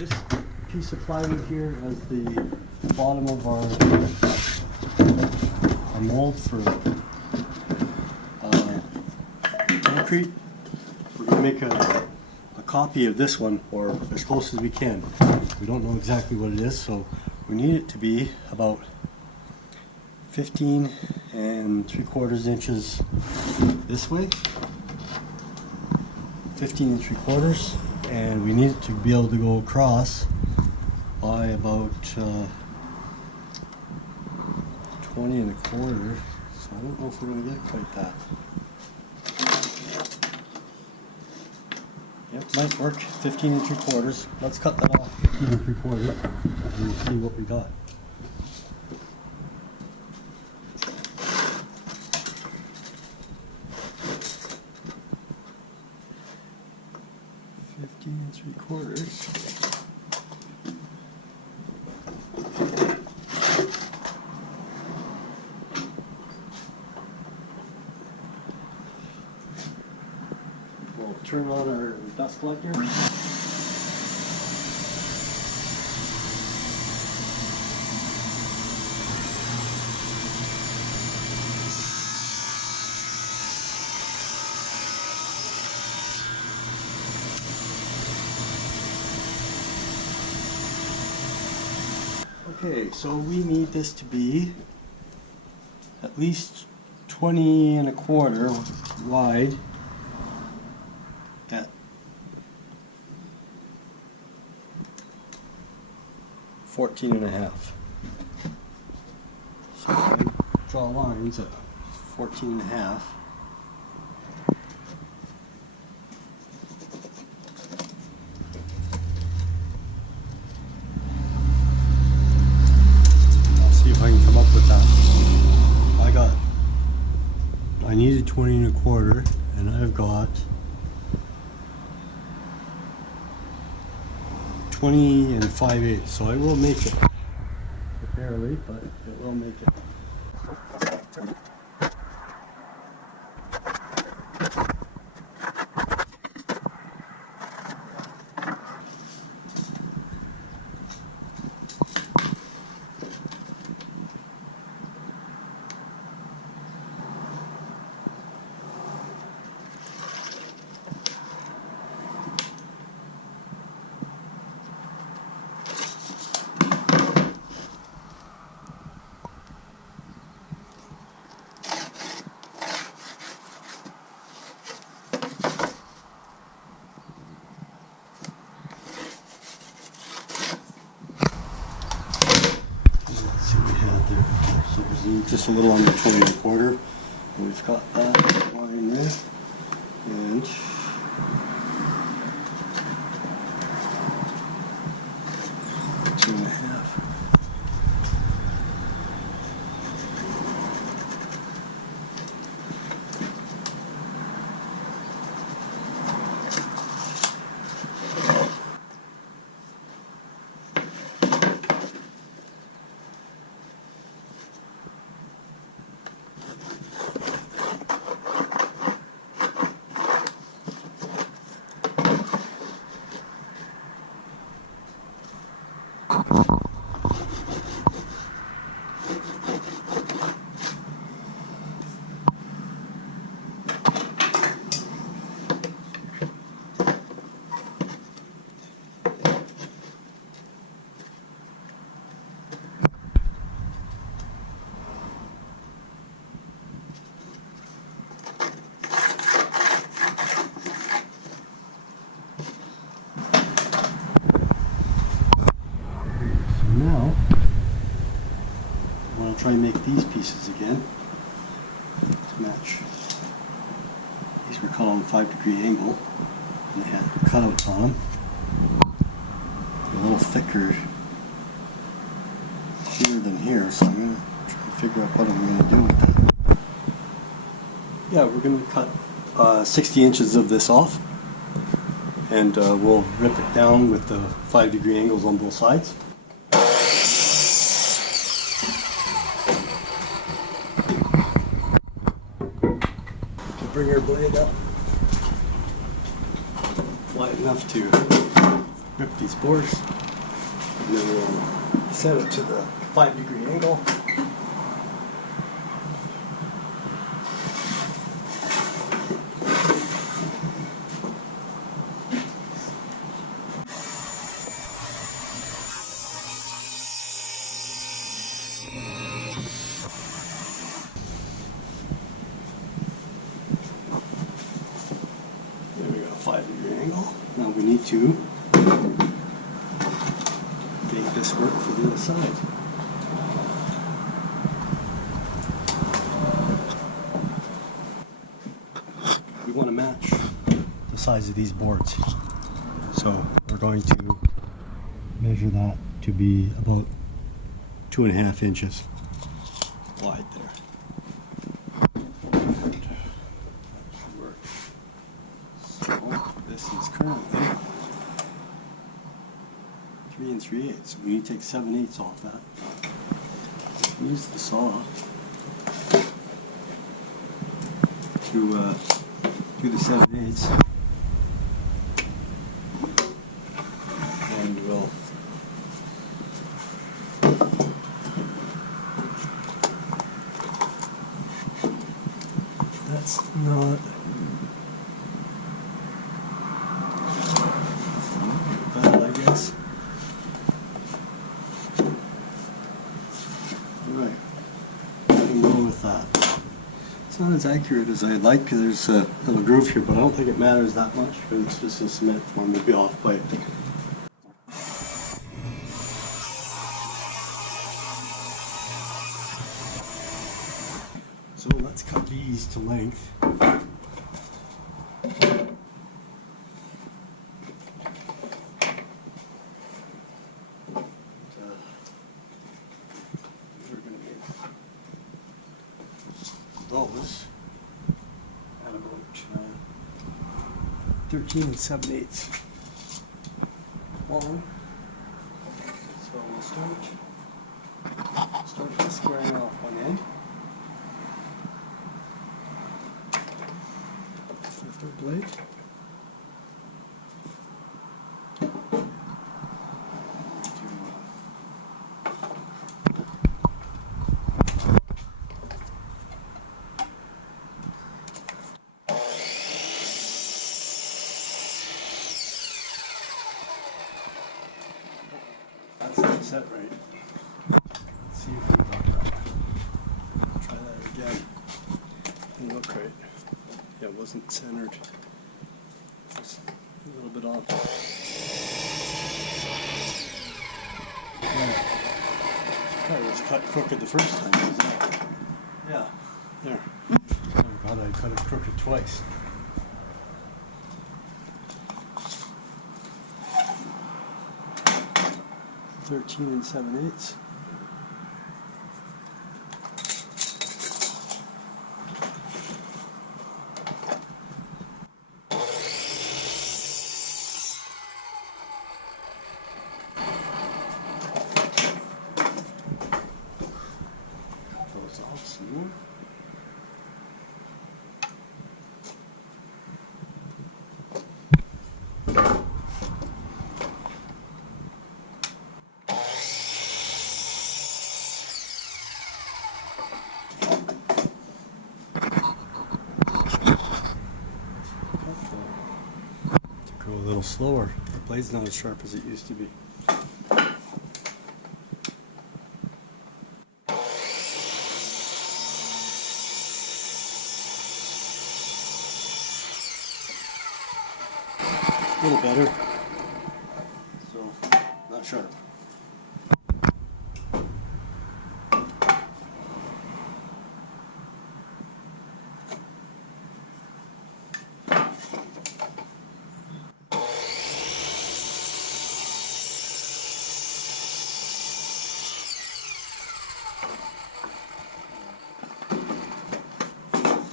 This piece of plywood here as the bottom of our mold for concrete. We're going to make a copy of this one, or as close as we can. We don't know exactly what it is, so we need it to be about 15 3/4 inches this way, 15 3/4, and we need it to be able to go across by about 20 1/4. So I don't know if we're going to get quite that. Yep, might work. 15 3/4. Let's cut that off 15 3/4 and we'll see what we got. We'll turn on our dust collector. Okay, so we need this to be at least 20 1/4 wide at 14 1/2. So if I draw lines at 14 1/2. If I can come up with that. I needed 20 1/4 and I've got 20 5/8, so I will make it. Barely, but it will make it. Just a little under 20 1/4. We've got that line there, and 2 1/2. Now, I want to try and make these pieces again to match. These were cut on a 5-degree angle, and they had cutouts on them. They're a little thicker here than here, so I'm going to try and figure out what I'm going to do with that. Yeah, we're going to cut 60 inches of this off, and we'll rip it down with the 5-degree angles on both sides. Bring your blade up wide enough to rip these boards, and then we'll set it to the 5-degree angle. There we go, 5-degree angle. Now we need to make this work for the other side. We want to match the size of these boards. So we're going to measure that to be about 2.5 inches wide there. Work. So this is currently 3 3/8. So we need to take 7/8 off that. Use the saw to do the 7/8, and we'll that's not bad, I guess. Right, I can go with that. It's not as accurate as I'd like because there's a little groove here, but I don't think it matters that much because it's just a cement form. We'll be off by it. So let's cut these to length. We're going to make those at about 13 7/8 long. So we'll start by squaring off one end. Lift our blade. That's not set right. Let's see if we got that. Try that again. Didn't look right. Yeah, it wasn't centered. Just a little bit off. Yeah. Probably was cut crooked the first time, wasn't it? Yeah. There. Oh God, I cut it crooked twice. Thirteen 7/8. Those off some more. Go a little slower. The blade's not as sharp as it used to be. A little better. So, not sharp.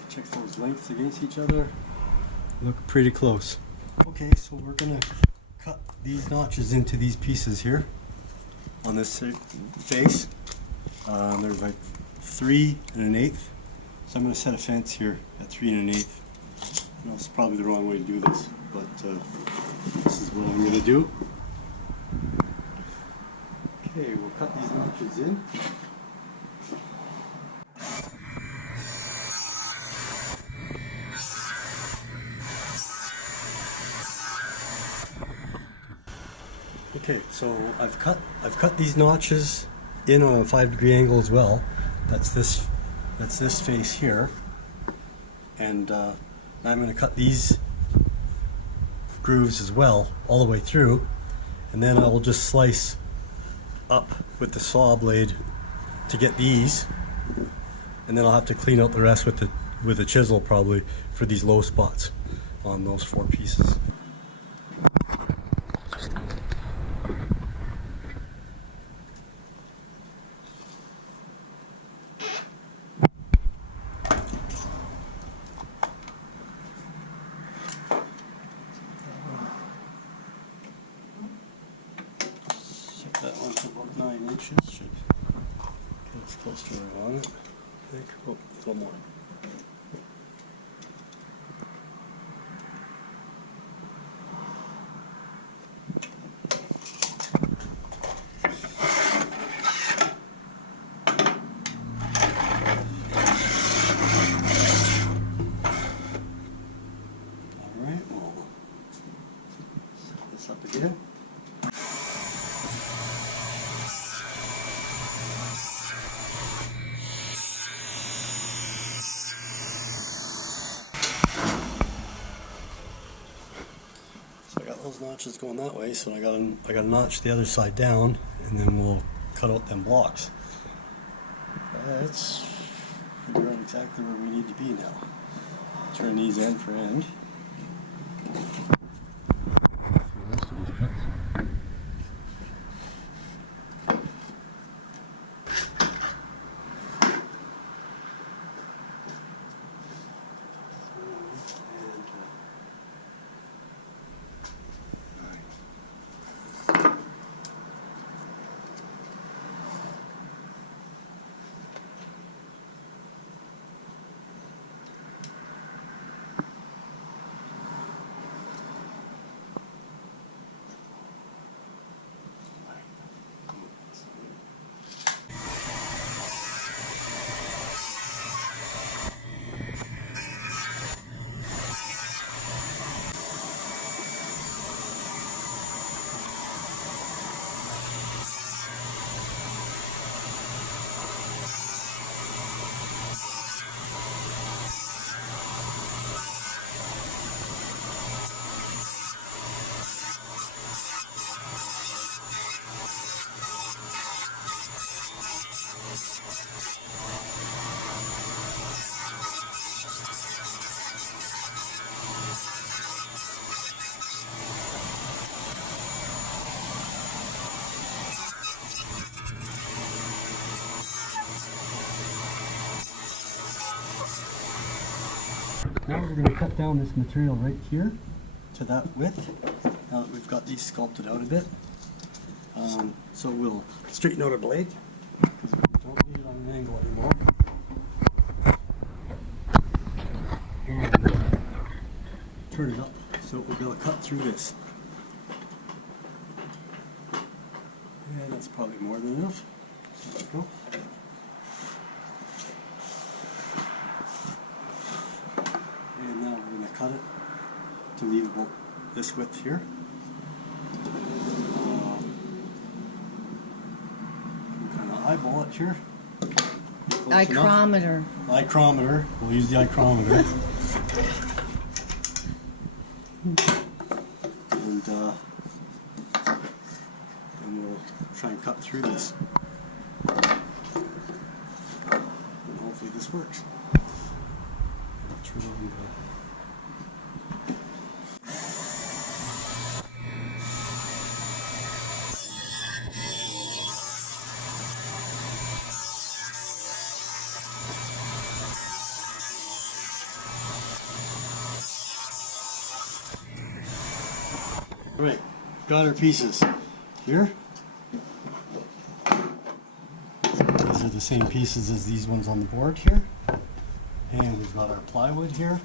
Check those lengths against each other. Look pretty close. Okay, so we're gonna cut these notches into these pieces here on this face. They're like 3 1/8. So I'm gonna set a fence here at 3 1/8. I know it's probably the wrong way to do this, but this is what I'm gonna do. Okay, we'll cut these notches in. Okay, so I've cut these notches in on a 5-degree angle as well. That's this face here, and now I'm going to cut these grooves as well all the way through, and then I will just slice up with the saw blade to get these, and then I'll have to clean out the rest with a chisel probably for these low spots on those 4 pieces. Set that one to about 9 inches. Should get us close to right on it. I think. Oh, a little more. Alright, we'll set this up again. So I got those notches going that way, so I got to notch the other side down, and then we'll cut out them blocks. Let's figure out exactly where we need to be now. Turn these end for end. Now we're going to cut down this material right here to that width, now that we've got these sculpted out a bit. So we'll straighten out our blade, because we don't need it on an angle anymore. And turn it up so we'll be able to cut through this. And that's probably more than enough. There we go. And now we're going to cut it to leave about this width here. Kind of eyeball it here. Icrometer. Icrometer. We'll use the icrometer. And we'll try and cut through this. And hopefully this works. Turn on Right, got our pieces here. These are the same pieces as these ones on the board here. And we've got our plywood here.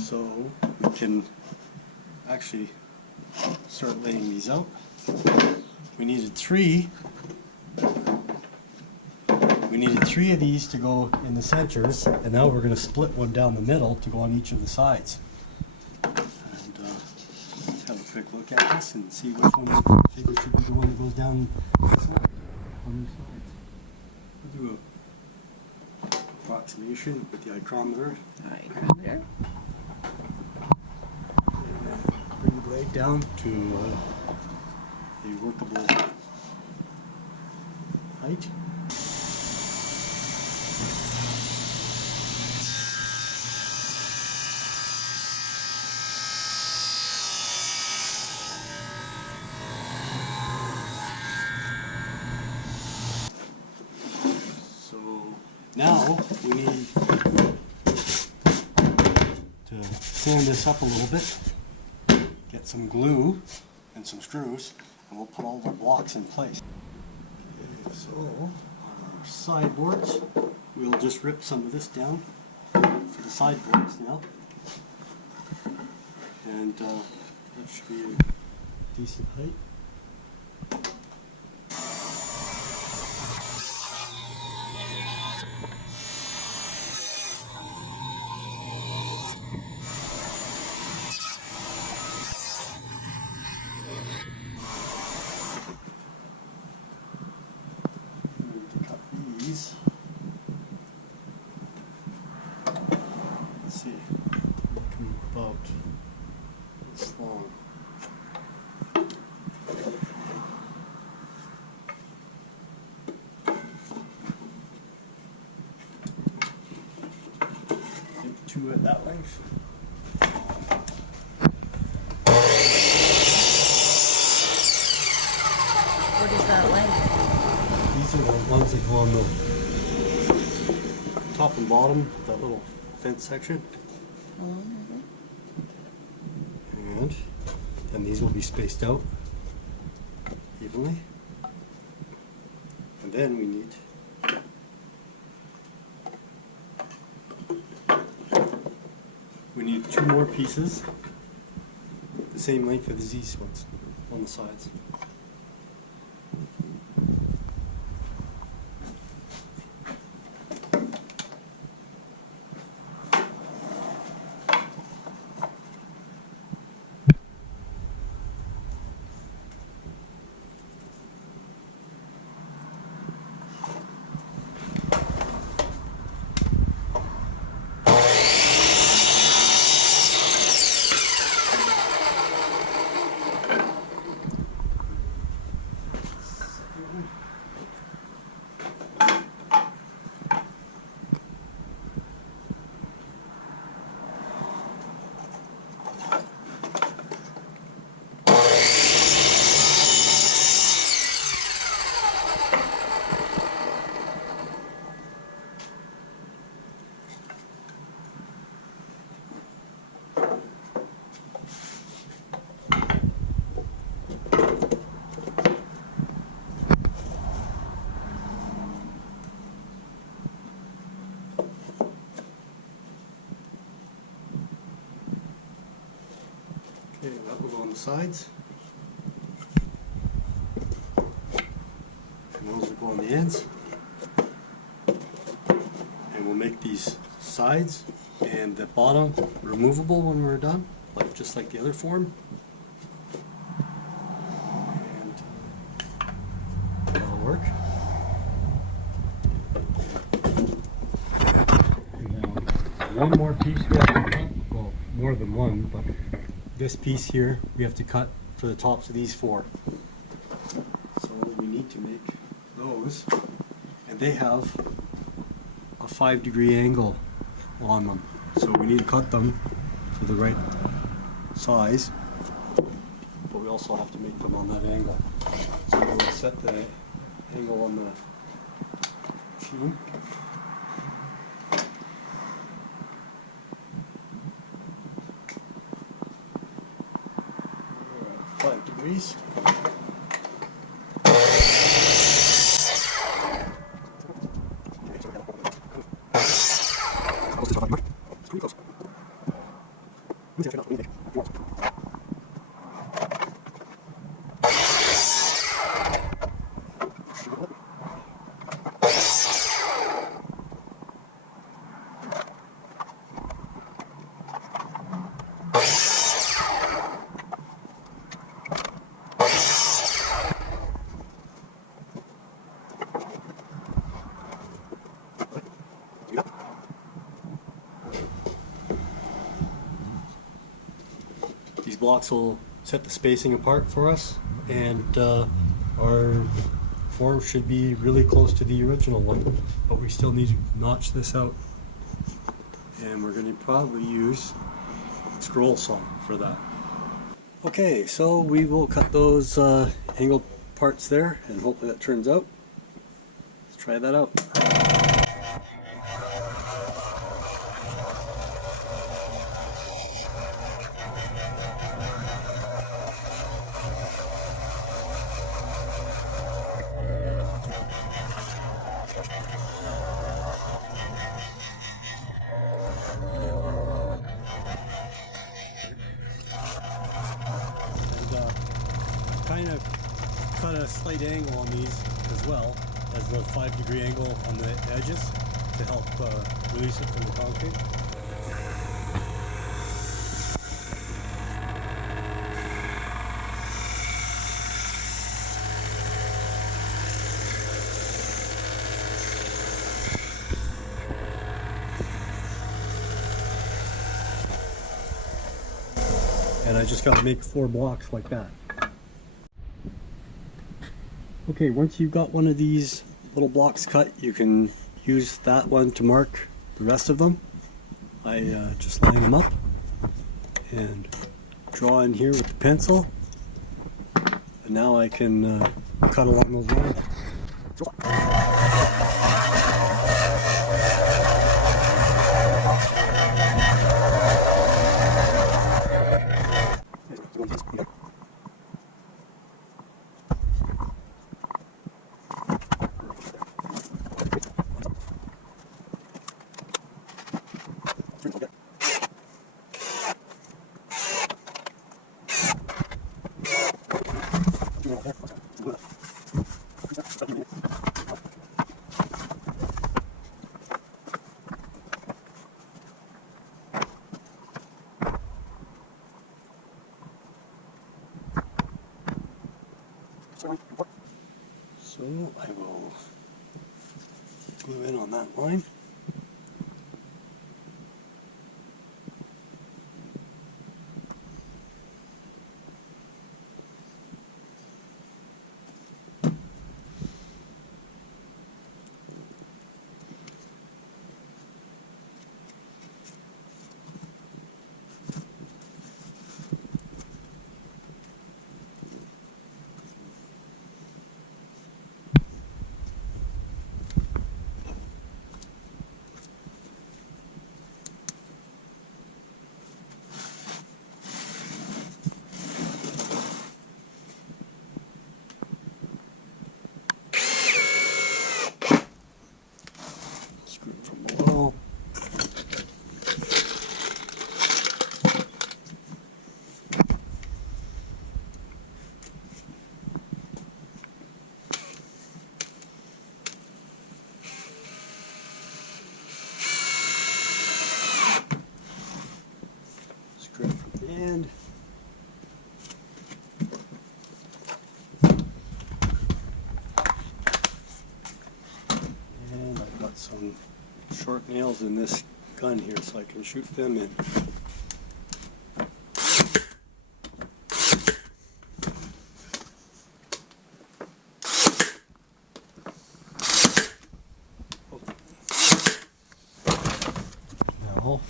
So we can actually start laying these out. We needed 3 We needed 3 of these to go in the centers, and now we're going to split one down the middle to go on each of the sides. And let's have a quick look at this and see which one we figure should be the one that goes down this side, on these sides. We'll do a approximation with the micrometer. Micrometer. Bring the blade down to a workable height. Now we need to sand this up a little bit, get some glue and some screws, and we'll put all of our blocks in place. Okay, so on our sideboards, we'll just rip some of this down for the sideboards now. And that should be a decent height. Let's see, about this long. Get 2 at that length. What is that length? These are the ones that go on the top and bottom, that little fence section. And then these will be spaced out evenly. And then we need 2 more pieces, the same length as these ones on the sides. Okay, that will go on the sides. And those will go on the ends. And we'll make these sides and the bottom removable when we're done, just like the other form. And that'll work. And one more piece we have to cut. Well, more than one, but this piece here we have to cut for the tops of these 4. So we need to make those, and they have a 5-degree angle on them. So we need to cut them to the right size, but we also have to make them on that angle. So we'll set the angle on the machine. 5 degrees. blocks will set the spacing apart for us, and our form should be really close to the original one, but we still need to notch this out, and we're going to probably use scroll saw for that. Okay, so we will cut those angled parts there, and hopefully that turns out. Let's try that out. Kind of cut a slight angle on these as well as the 5-degree angle on the edges to help release it from the concrete. And I just got to make 4 blocks like that. Okay, once you've got one of these little blocks cut, you can use that one to mark the rest of them. I just line them up and draw in here with the pencil. And now I can cut along those lines. So I will glue in on that line. And I've got some short nails in this gun here so I can shoot them in. Now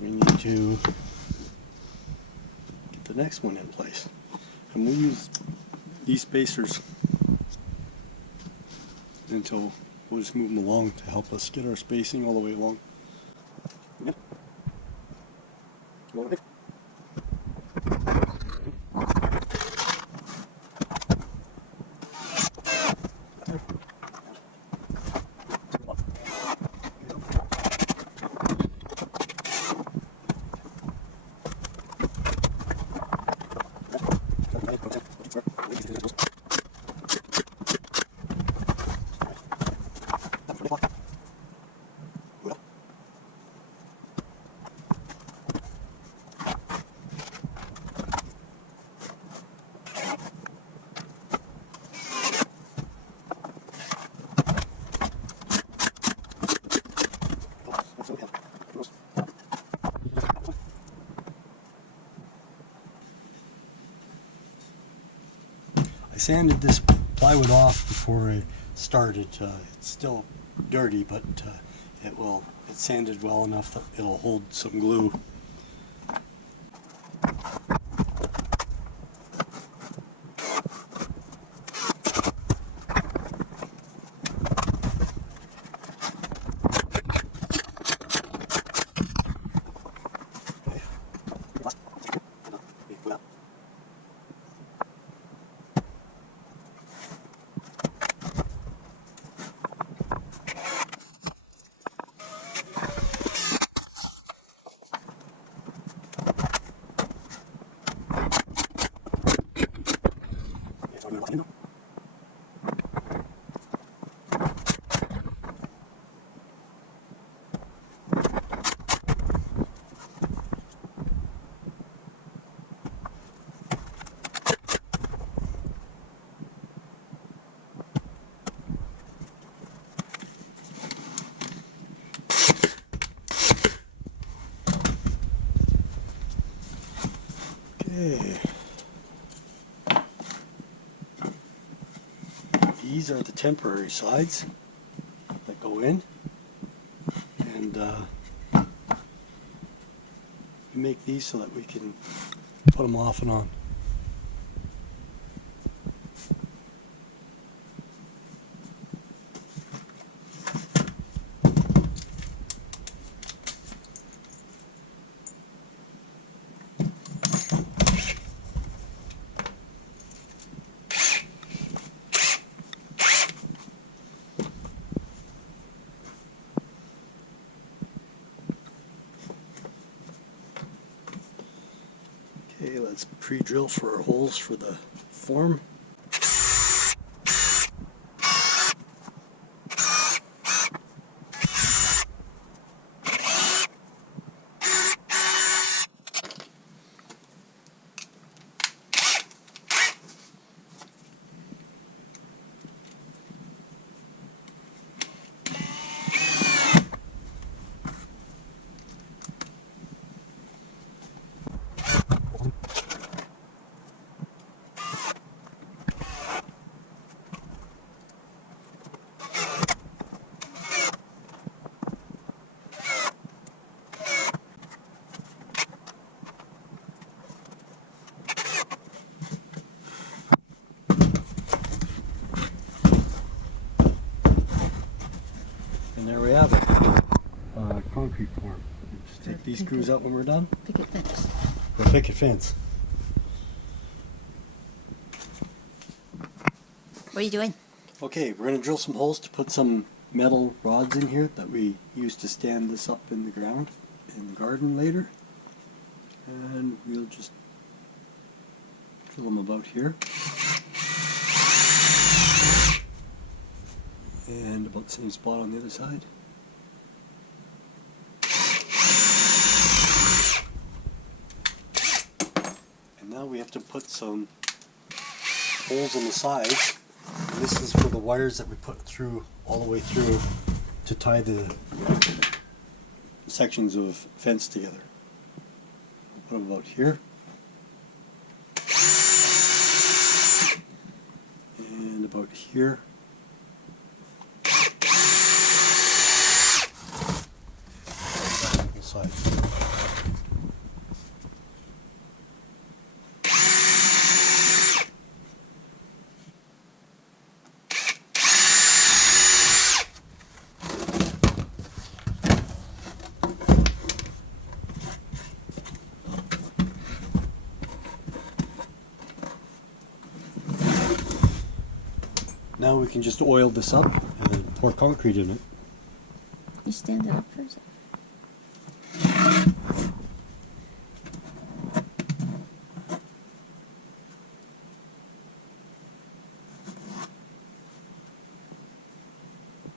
we need to the next one in place, and we'll use these spacers until we'll just move them along to help us get our spacing all the way along. Yep. I sanded this plywood off before I started. It's still dirty, but it's sanded well enough that it'll hold some glue. Okay. These are the temporary sides that go in, and we make these so that we can put them off and on. Okay, let's pre-drill for our holes for the form. And there we have it, concrete form. Just take these screws out when we're done. Picket fence. For a picket fence. What are you doing? Okay, we're going to drill some holes to put some metal rods in here that we use to stand this up in the ground in the garden later. And we'll just drill them about here. And about the same spot on the other side. And now we have to put some holes on the sides. And this is for the wires that we put through, all the way through, to tie the sections of fence together. We'll put them about here. And about here. Side. Now we can just oil this up and pour concrete in it. You stand it up for a second.